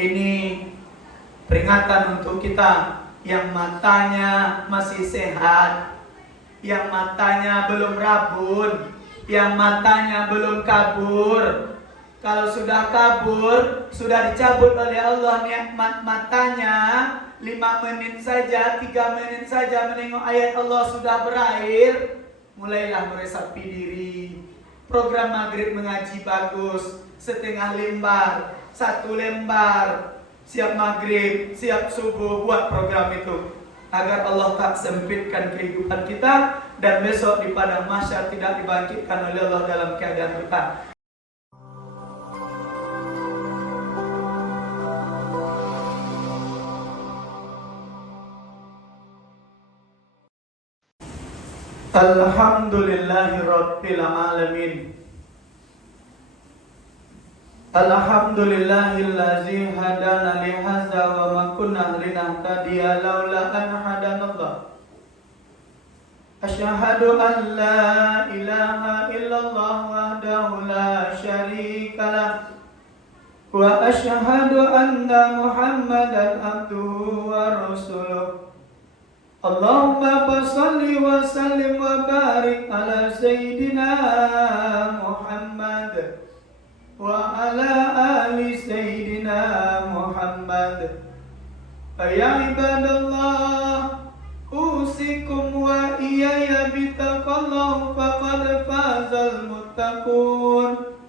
Ini peringatan untuk kita yang matanya masih sehat, yang matanya belum rabun, yang matanya belum kabur. Kalau sudah kabur, sudah dicabut oleh Allah nikmat matanya, 5 menit saja, 3 menit saja menengok ayat Allah sudah berakhir, mulailah meresapi diri. Program maghrib mengaji bagus, setengah lembar, 1 lembar, siap maghrib, siap subuh, buat program itu agar Allah tak sempitkan kehidupan kita dan besok di padang mahsyar tidak dibangkitkan oleh Allah dalam keadaan buta. Alhamdulillahirabbil alamin. Alhamdulillahillazi hadana li hadza wa ma kunna linahtadiya laula an hadanallah. Asyhadu an la ilaha illallah wahdahu la syarikalah wa asyhadu anna Muhammadan abduhu wa rasuluh. Allahumma shalli wa sallim wa barik ala sayyidina Muhammad wa ala ali sayyidina Muhammad. Ya ibadallah, usikum wa iyaya bitaqallahu faqad fazal muttaqun.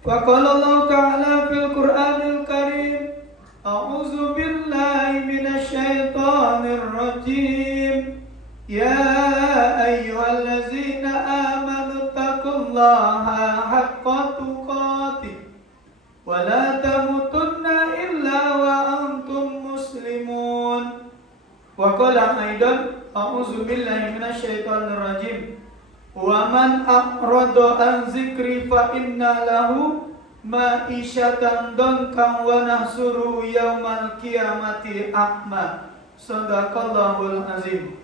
Faqala Allah ta'ala fil Qur'anil Karim, a'udzu billahi minasy syaithanir rajim. Ya ayyuhallazina amanu taqullaha haqqa tuqatih wa la tamutunna illa wa antum muslimun. Wa qala aidan a'udzu billahi minasy syaithanir rajim. Wa man a'rada an dzikri fa inna lahu ma'isyatan dankan wa nahsuru yaumal qiyamati a'ma. Shadaqallahul azim.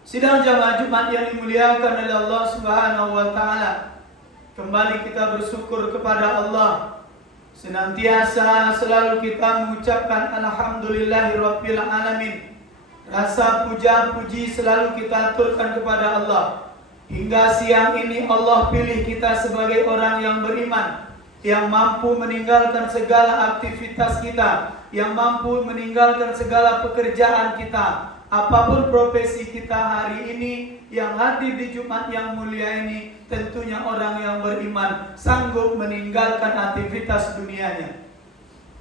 Sidang jamaah Jumat yang dimuliakan oleh Allah Subhanahu wa taala. Kembali kita bersyukur kepada Allah. Senantiasa selalu kita mengucapkan alhamdulillahirabbil alamin. Rasa puja puji selalu kita aturkan kepada Allah. Hingga siang ini Allah pilih kita sebagai orang yang beriman, yang mampu meninggalkan segala aktivitas kita, yang mampu meninggalkan segala pekerjaan kita, apapun profesi kita hari ini, yang hadir di Jumat yang mulia ini, tentunya orang yang beriman sanggup meninggalkan aktivitas dunianya.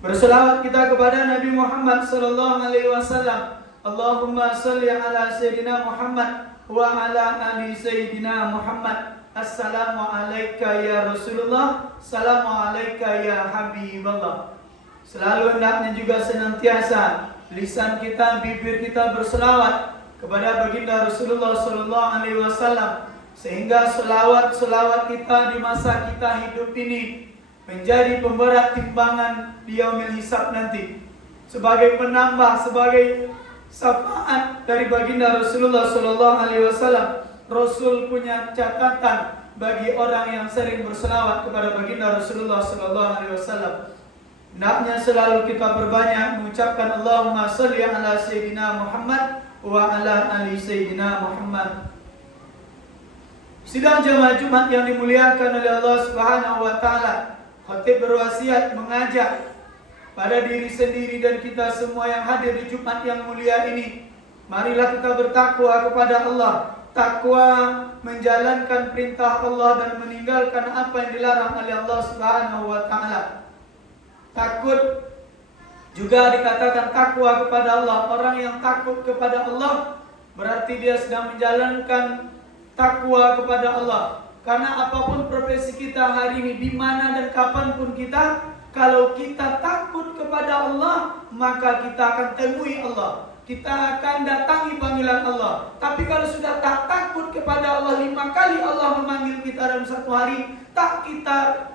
Berselawat kita kepada Nabi Muhammad sallallahu alaihi wasallam. Allahumma shalli ala sayyidina Muhammad wa ala ali sayyidina Muhammad. Assalamu alayka ya Rasulullah, assalamu alayka ya Habiballah. Selalu hendaknya juga senantiasa lisan kita, bibir kita berselawat kepada baginda Rasulullah sallallahu alaihi wasallam, sehingga selawat kita di masa kita hidup ini menjadi pemberat timbangan di yaumil hisab nanti, sebagai penambah, sebagai syafaat dari baginda Rasulullah sallallahu alaihi wasallam. Rasul punya catatan bagi orang yang sering berselawat kepada baginda Rasulullah sallallahu alaihi wasallam. Hendaknya selalu kita perbanyak mengucapkan Allahumma shalli ala sayyidina Muhammad wa ala ali sayyidina Muhammad. Sidang jamaah Jumat yang dimuliakan oleh Allah Subhanahu wa taala, khatib berwasiat mengajak pada diri sendiri dan kita semua yang hadir di Jumat yang mulia ini, marilah kita bertakwa kepada Allah. Takwa menjalankan perintah Allah dan meninggalkan apa yang dilarang oleh Allah Subhanahu wa taala. Takut juga dikatakan takwa kepada Allah. Orang yang takut kepada Allah berarti dia sedang menjalankan takwa kepada Allah. Karena apapun profesi kita hari ini, di mana dan kapanpun kita, kalau kita takut kepada Allah, maka kita akan temui Allah. Kita akan datangi panggilan Allah. Tapi kalau sudah tak takut kepada Allah, 5 kali Allah memanggil kita dalam satu hari, tak kita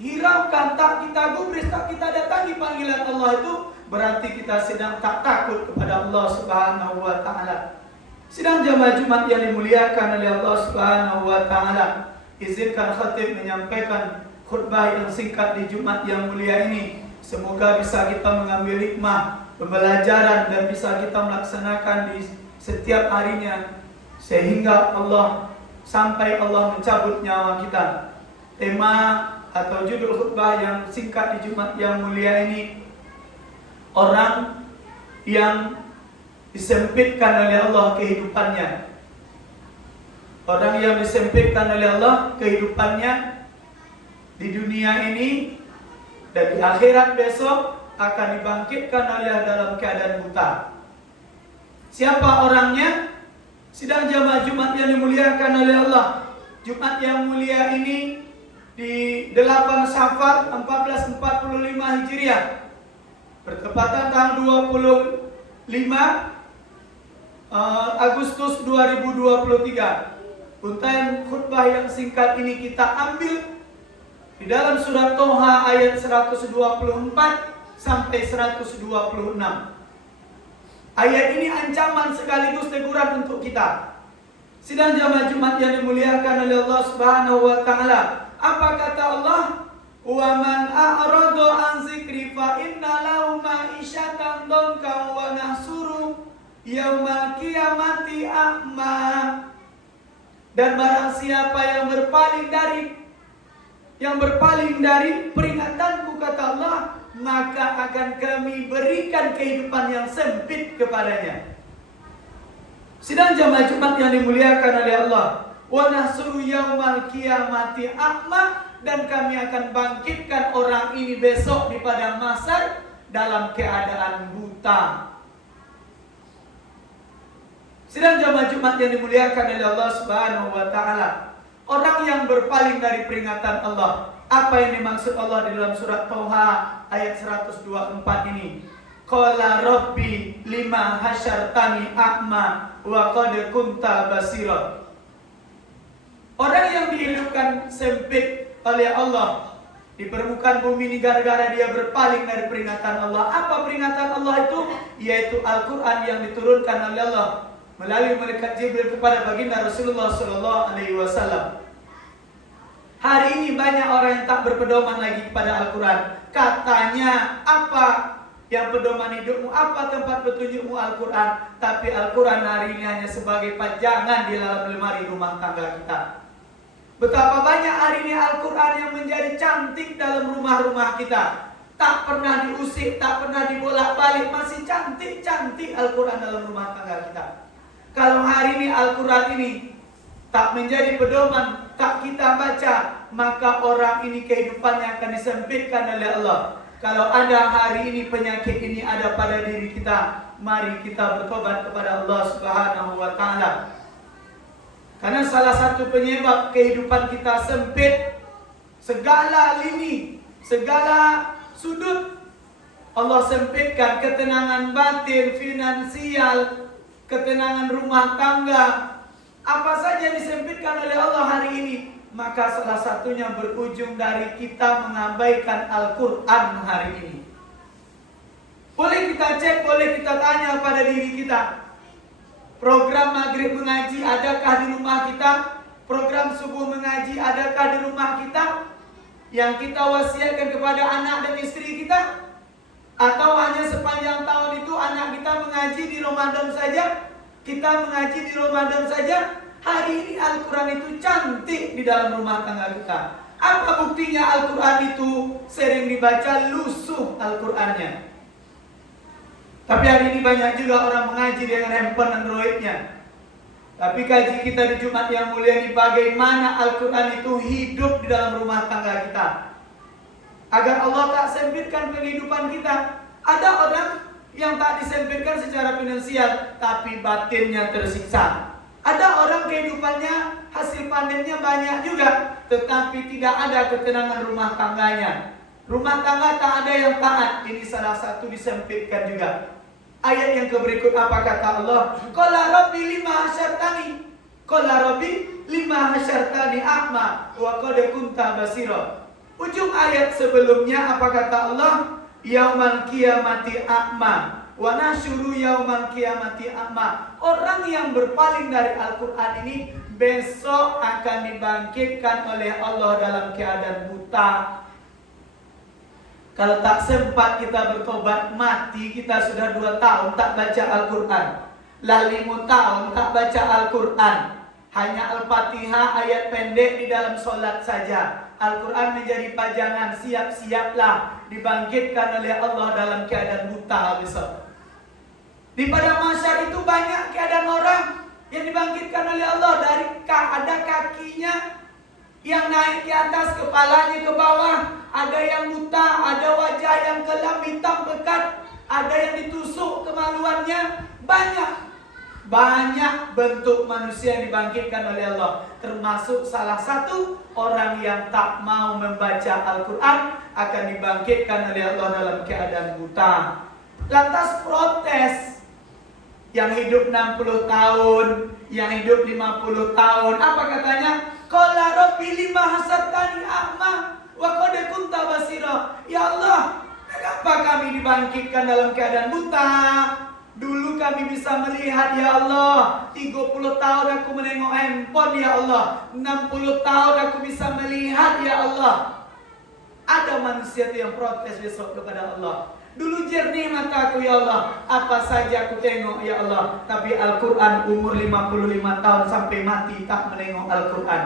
hiraukan, tak kita gubris, tak kita datangi panggilan Allah, itu berarti kita sedang tak takut kepada Allah Subhanahu wa taala. Sidang jamaah Jumat yang dimuliakan oleh Allah Subhanahu wa taala, izinkan khatib menyampaikan khutbah yang singkat di Jumat yang mulia ini Semoga bisa kita mengambil hikmah, pembelajaran, dan bisa kita melaksanakan di setiap harinya sehingga sampai Allah mencabut nyawa kita. Tema atau judul khutbah yang singkat di Jumat yang mulia ini, orang yang disempitkan oleh Allah kehidupannya. Orang yang disempitkan oleh Allah kehidupannya di dunia ini dan di akhirat besok akan dibangkitkan oleh dalam keadaan buta. Siapa orangnya? Sidang jamaah Jumat yang dimuliakan oleh Allah. Jumat yang mulia ini di 8 Safar 1445 Hijriah, bertepatan tanggal 25 Agustus 2023. Untayan khutbah yang singkat ini kita ambil di dalam surat Toha ayat 124 sampai 126. Ayat ini ancaman sekaligus teguran untuk kita. Sidang jamaah Jumat yang dimuliakan oleh Allah Subhanahu wa taala. Apa kata Allah? Wa man a'rada an zikri fa inna lahu ma'isyatan dhanka wa nahsuru yaumal qiyamati a'ma. Dan barang siapa yang berpaling dari peringatanku, kata Allah, maka akan kami berikan kehidupan yang sempit kepadanya. Sidang jamaah Jumat yang dimuliakan oleh Allah, wa nahsuru yaumal qiyamati a'ma, dan kami akan bangkitkan orang ini besok di padang mahsyar dalam keadaan buta. Sidang jamaah Jumat yang dimuliakan oleh Allah Subhanahu wa taala, orang yang berpaling dari peringatan Allah. Apa yang dimaksud Allah di dalam surat Toha ayat 124 ini? Qala rabbi lima hasyartani a'ma wa qad kunta basira. Orang yang dihidupkan sempit oleh Allah di permukaan bumi ini gara-gara dia berpaling dari peringatan Allah. Apa peringatan Allah itu? Yaitu Al-Quran yang diturunkan oleh Allah melalui malaikat Jibril kepada baginda Rasulullah sallallahu alaihi wasallam. Hari ini banyak orang yang tak berpedoman lagi kepada Al-Quran. Katanya, apa yang pedoman hidupmu? Apa tempat petunjukmu? Al-Quran. Tapi Al-Quran hari ini hanya sebagai pajangan di dalam lemari rumah tangga kita. Betapa banyak hari ini Al-Quran yang menjadi cantik dalam rumah-rumah kita. Tak pernah diusik, tak pernah dibolak-balik, masih cantik-cantik Al-Quran dalam rumah tangga kita. Kalau hari ini Al-Quran ini tak menjadi pedoman, tak kita baca, maka orang ini kehidupannya akan disempitkan oleh Allah. Kalau ada hari ini penyakit ini ada pada diri kita, mari kita bertobat kepada Allah Subhanahu wa taala. Karena salah satu penyebab kehidupan kita sempit, segala lini, segala sudut Allah sempitkan, ketenangan batin, finansial, ketenangan rumah tangga, apa saja yang disempitkan oleh Allah hari ini, maka salah satunya berujung dari kita mengabaikan Al-Quran hari ini. Boleh kita cek, boleh kita tanya pada diri kita, program maghrib mengaji adakah di rumah kita? Program subuh mengaji adakah di rumah kita? Yang kita wasiatkan kepada anak dan istri kita? Atau hanya sepanjang tahun itu anak kita mengaji di Ramadan saja, kita mengaji di Ramadan saja? Hari ini Al-Quran itu cantik di dalam rumah tangga kita. Apa buktinya Al-Quran itu sering dibaca, lusuh Al-Qurannya? Tapi hari ini banyak juga orang mengaji dengan handphone Androidnya. Tapi kaji kita di Jumat yang mulia ini, bagaimana Al-Quran itu hidup di dalam rumah tangga kita, agar Allah tak sempitkan kehidupan kita. Ada orang yang tak disempitkan secara finansial, tapi batinnya tersiksa. Ada orang kehidupannya, hasil panennya banyak juga, tetapi tidak ada ketenangan rumah tangganya. Rumah tangga tak ada yang taat. Ini salah satu disempitkan juga. Ayat yang berikut apa kata Allah? Qala rabbi lima hasyartani. Qala rabbi lima hasyartani a'ma wa qad kunta basira. Ujung ayat sebelumnya apa kata Allah? Yaumal qiyamati a'ma wa nasyuru yaumal qiyamati a'ma. Orang yang berpaling dari Al-Quran ini besok akan dibangkitkan oleh Allah dalam keadaan buta. Kalau tak sempat kita bertobat, mati kita sudah 2 tahun tak baca Al-Quran, lah 5 tahun tak baca Al-Quran, hanya Al-Fatihah ayat pendek di dalam solat saja. Al-Quran menjadi pajangan, siap-siaplah dibangkitkan oleh Allah dalam keadaan buta besok. Di padang mahsyar itu banyak keadaan orang yang dibangkitkan oleh Allah. Dari ada kakinya yang naik ke atas, kepalanya ke bawah. Ada yang buta, ada wajah yang kelam, hitam pekat, ada yang ditusuk kemaluannya. Banyak bentuk manusia yang dibangkitkan oleh Allah. Termasuk salah satu orang yang tak mau membaca Al-Quran akan dibangkitkan oleh Allah dalam keadaan buta. Lantas protes. Yang hidup 60 tahun, yang hidup 50 tahun, apa katanya? Qala rabbi lima hasartani a'ma wa qad kunta basira. Ya Allah, kenapa kami dibangkitkan dalam keadaan buta? Dulu kami bisa melihat, ya Allah. 30 tahun aku menengok handphone, ya Allah. 60 tahun aku bisa melihat, ya Allah. Ada manusia yang protes besok kepada Allah. Dulu jernih mataku, ya Allah. Apa saja aku tengok, ya Allah. Tapi Al-Quran umur 55 tahun sampai mati tak menengok Al-Quran.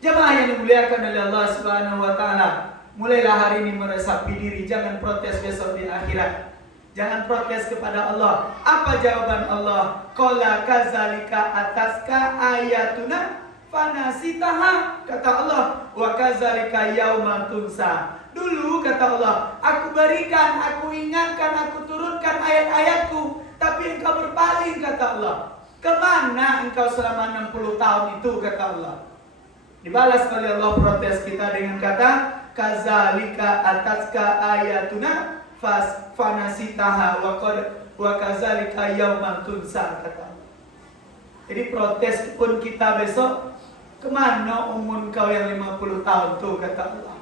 Jemaah yang dimuliakan oleh Allah Subhanahu wa ta'ala, mulailah hari ini meresapi diri. Jangan protes besok di akhirat. Jangan protes kepada Allah. Apa jawaban Allah? Qala kazalika ataska ayatuna fanasitaha. Kata Allah, wa kazalika yauma tunsa. Dulu kata Allah, aku berikan, aku ingatkan, aku turunkan ayat-ayatku, tapi engkau berpaling, kata Allah. Kemana engkau selama 60 tahun itu, kata Allah. Dibalas oleh Allah protes kita dengan kata, kazalika ataska ayatuna fanasitaha wa kazalika yauman tunsa, kata Allah. Jadi protes pun kita besok, kemana umur kau yang 50 tahun tuh, kata Allah.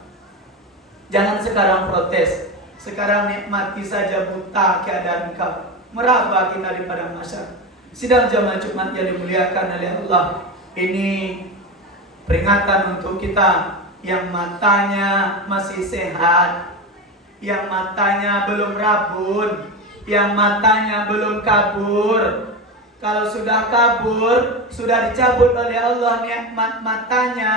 Jangan sekarang protes, sekarang nikmati saja buta keadaan kau. Meraba kita di padang mahsyar. Sidang jamaah Jumat yang dimuliakan oleh Allah, ini peringatan untuk kita yang matanya masih sehat, yang matanya belum rabun, yang matanya belum kabur. Kalau sudah kabur, sudah dicabut oleh Allah nikmat matanya,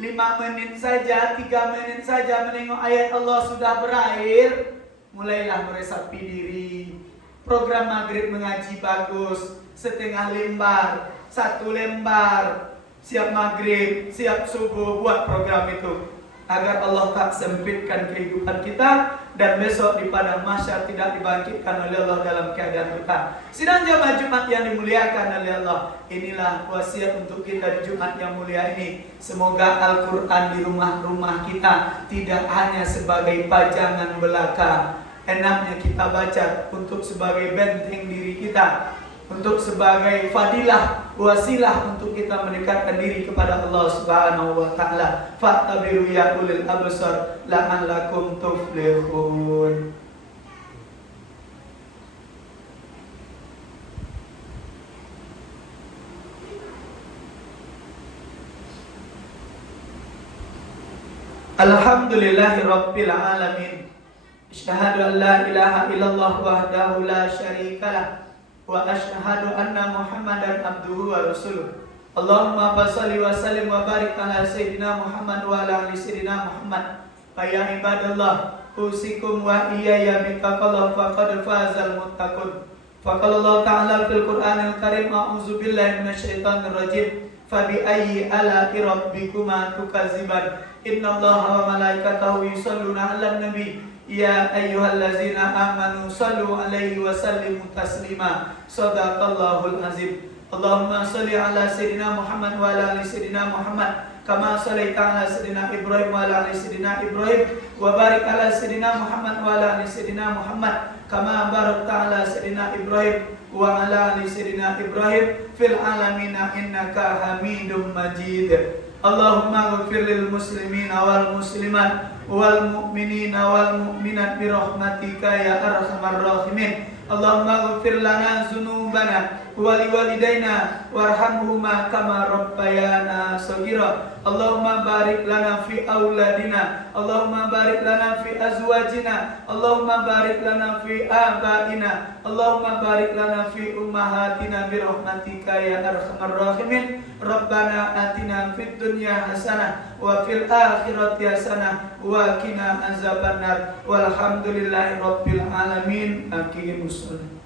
5 menit saja, 3 menit saja menengok ayat Allah sudah berakhir, mulailah meresapi diri. Program maghrib mengaji bagus, setengah lembar, 1 lembar, siap maghrib, siap subuh, buat program itu agar Allah tak sempitkan kehidupan kita dan besok di padang mahsyar tidak dibangkitkan oleh Allah dalam keadaan buta. Sidang jamaah Jumat yang dimuliakan oleh Allah, inilah wasiat untuk kita di Jumat yang mulia ini. Semoga Al-Quran di rumah-rumah kita tidak hanya sebagai pajangan belaka, enaknya kita baca untuk sebagai benteng diri kita, untuk sebagai fadilah, wasilah untuk kita mendekatkan diri kepada Allah Subhanahu wa ta'ala. Fa'tabiru ya ulil absar la'allakum tuflihun. Alhamdulillahi rabbil alamin. Asyhadu an la ilaha illallah wahdahu la syarikalah wa asyhadu anna Muhammadan abduhu wa rasuluh. Allahumma shalli wa sallim wa barik ala sayyidina Muhammad wa ala ali sayyidina Muhammad. Ya ibadallah, usikum wa iyaya bittaqallah faqad fazal muttaqun. Faqala Allah ta'ala fil Qur'anil Karim, a'udzu billahi minasyaitonir rajim. Fa bi ayyi ala'i rabbikuma tukadziban. Innallaha wa malaikatahu yusholluna 'alan nabi. Ya ayyuhallazina amanu sallu alaihi wa sallimu taslima. Shadaqallahul azim. Allahumma salli ala sayyidina Muhammad wa ala ali sayyidina Muhammad kama shallaita ala sayyidina Ibrahim wa ala ali sayyidina Ibrahim wa barik ala sayyidina Muhammad wa ala ali sayyidina Muhammad kama barakta ala sayyidina Ibrahim wa ala ali sayyidina Ibrahim fil alamin innaka Hamidum Majid. Allahumma ighfir lil muslimina wal muslimat wal mu'minina wal mu'minat bi rahmatika ya arhamar rahimin. Allahumma ighfir lana dzunubana wa liwalidayna warhamhuma kama rabbayana shaghira. Allahumma barik lana fi auladina, Allahumma barik lana fi azwajina, Allahumma barik lana fi abaina, Allahumma barik lana fi ummahatina bi rahmatika ya arhamar rahimin. Rabbana atina fid dunya hasanah wa fil akhirati hasanah wa qina azabannar. Walhamdulillahi rabbil alamin. Aqimus shalah.